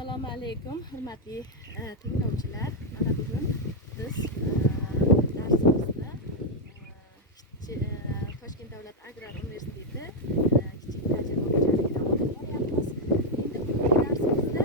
Assalomu alaykum, hurmatli tinglovchilar. Mana bugun biz darsimizda Toshkent davlat agrar universiteti kichik tajriba xo'jaligidan olib boryapmiz. Endi bugungi darsimizda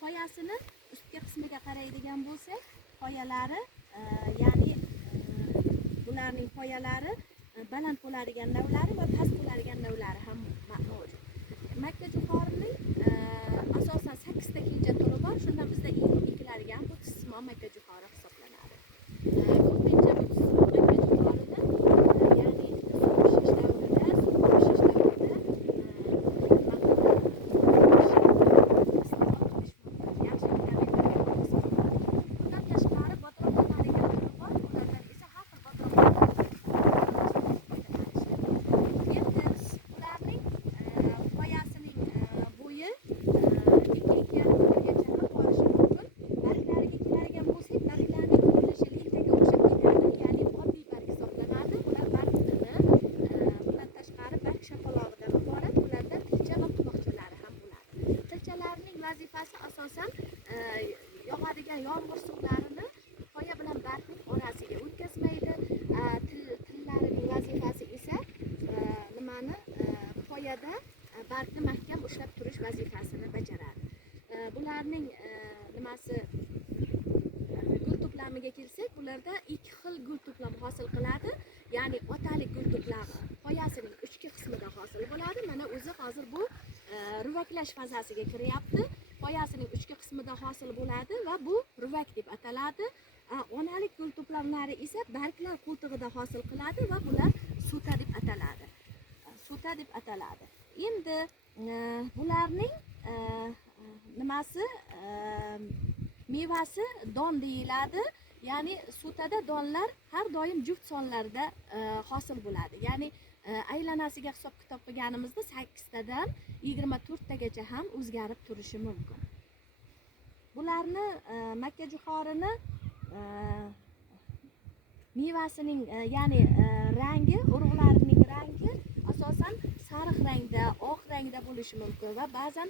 poyasini ustki qismiga qaraydigan bo'lsak, poyalari ya'ni bularning poyalari baland bo'ladigan navlari va past bo'ladigan navlari ham mavjud. Makkajo'xorining asosan 8 ta kenja turi bor. Shundan bizda ekiladigan bu qismi makkajo'xori hisoblanadi. Ko'pincha bu makkajo'xorini ya'ni pishish davrida vazifasi asosan yog'adigan yomg'ir suvlarini poya bilan bargning orasiga o'tkazmaydi. Tillarining vazifasi esa nimani poyada bargni mahkam ushlab turish vazifasini bajaradi. Bularning nimasi gul to'plamiga kelsak, bularda ikki xil gul to'plami hosil qiladi. Ya'ni otalik gul to'plami poyasining ichki qismida hosil bo'ladi. Mana o'zi hozir bu ruvaklash fazasiga kiryapti. Poyasining ichki qismida hosil bo'ladi va bu ruvak deb ataladi. Onalik gul to'plamlari esa barglar qo'tig'ida hosil qiladi va bular suta deb ataladi. Suta deb ataladi. Endi bularning nimasi mevasi don deyiladi. Ya'ni sutada donlar har doim juft sonlarda hosil bo'ladi. Ya'ni aylanasiga hisob kitob qilganimizda 8 tadan 24 tagacha ham o'zgarib turishi mumkin. Bularni makkajo'xorini mevasining ya'ni rangi, urug'larining rangi asosan sariq rangda, oq rangda bo'lishi mumkin va ba'zan